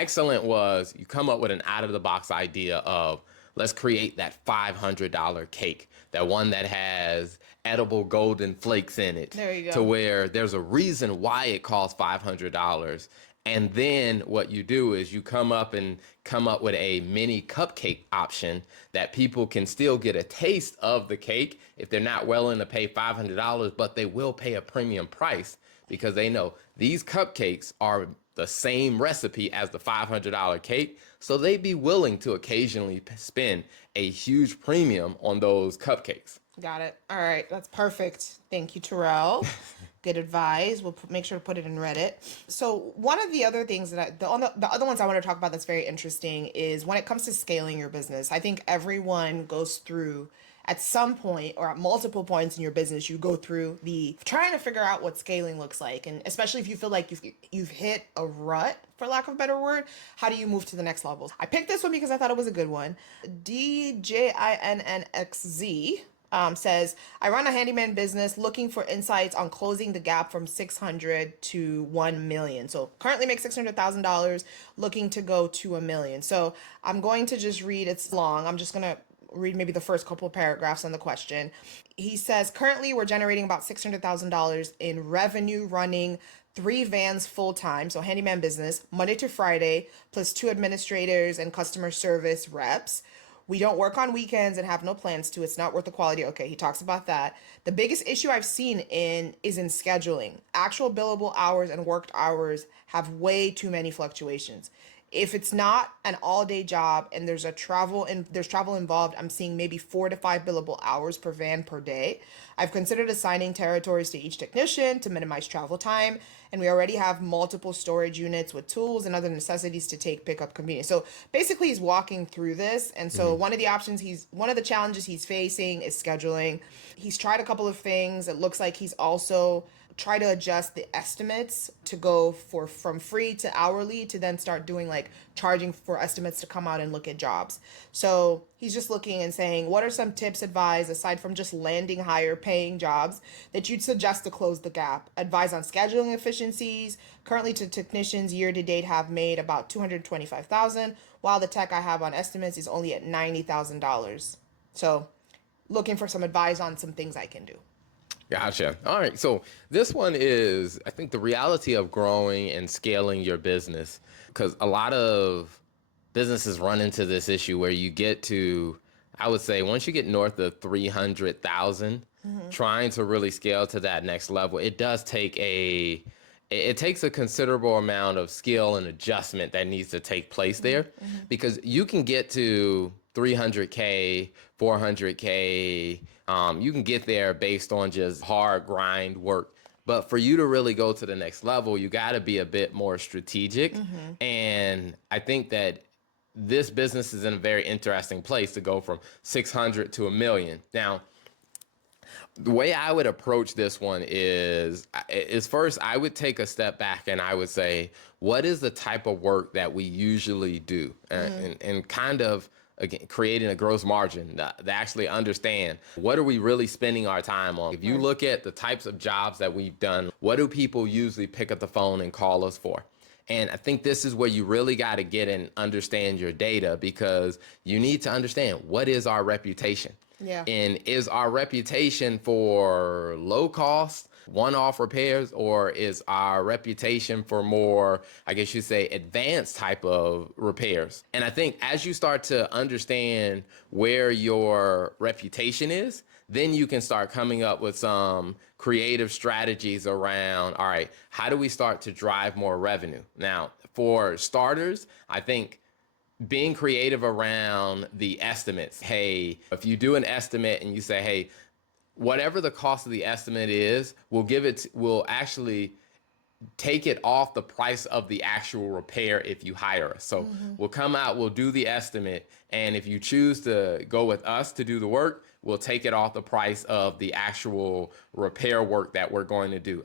Excellent was you come up with an out of the box idea of let's create that $500 cake, that one that has edible golden flakes in it, There you to go. where there's a reason why it costs $500. And then what you do is you come up with a mini cupcake option that people can still get a taste of the cake if they're not willing to pay $500, but they will pay a premium price because they know these cupcakes are the same recipe as the $500 cake. So they'd be willing to occasionally spend a huge premium on those cupcakes. Got it. All right, that's perfect. Thank you, Terrell. Good advice. We'll make sure to put it in Reddit. So one of the other things that the other ones I want to talk about that's very interesting is when it comes to scaling your business. I think everyone goes through at some point or at multiple points in your business, you go through the trying to figure out what scaling looks like, and especially if you feel like you've hit a rut, for lack of a better word, how do you move to the next levels? I picked this one because I thought it was a good one. DJINNXZ says, I run a handyman business looking for insights on closing the gap from 600 to 1 million. So currently make $600,000, looking to go to a million. So I'm going to just read, it's long. I'm just going to read maybe the first couple of paragraphs on the question. He says, currently we're generating about $600,000 in revenue running 3 vans full time, so handyman business, Monday to Friday, plus 2 administrators and customer service reps. We don't work on weekends and have no plans to. It's not worth the quality. Okay, he talks about that. The biggest issue I've seen in is in scheduling. Actual billable hours and worked hours have way too many fluctuations. If it's not an all-day job and there's travel involved, I'm seeing maybe 4 to 5 billable hours per van per day. I've considered assigning territories to each technician to minimize travel time, and we already have multiple storage units with tools and other necessities to take pickup convenience. So basically, he's walking through this, and so Mm-hmm. one of the challenges he's facing is scheduling. He's tried a couple of things. It looks like he's also try to adjust the estimates to go for from free to hourly to then start doing like charging for estimates to come out and look at jobs. So he's just looking and saying, what are some tips advised aside from just landing higher paying jobs that you'd suggest to close the gap? Advise on scheduling efficiencies. Currently, to technicians year to date have made about 225,000, while the tech I have on estimates is only at $90,000. So looking for some advice on some things I can do. Gotcha. All right. So this one is, I think, the reality of growing and scaling your business, because a lot of businesses run into this issue where you get to, I would say, once you get north of 300,000, Mm-hmm. trying to really scale to that next level, it takes a considerable amount of skill and adjustment that needs to take place there, Mm-hmm. because you can get to 300K, 400K. You can get there based on just hard grind work. But for you to really go to the next level, you got to be a bit more strategic. Mm-hmm. And I think that this business is in a very interesting place to go from 600 to a million. Now, the way I would approach this one is first I would take a step back and I would say, what is the type of work that we usually do, Mm-hmm. and kind of again creating a gross margin to actually understand what are we really spending our time on. If you Right. look at the types of jobs that we've done, what do people usually pick up the phone and call us for? And I think this is where you really got to get and understand your data, because you need to understand what is our reputation. Yeah. And is our reputation for low cost, one off repairs, or is our reputation for more, I guess you say, advanced type of repairs? And I think as you start to understand where your reputation is, then you can start coming up with some creative strategies around, all right, how do we start to drive more revenue? Now, for starters, I think being creative around the estimates. Hey, if you do an estimate and you say, hey, whatever the cost of the estimate is, we'll actually take it off the price of the actual repair if you hire us. So Mm-hmm. we'll come out, we'll do the estimate, and if you choose to go with us to do the work, we'll take it off the price of the actual repair work that we're going to do.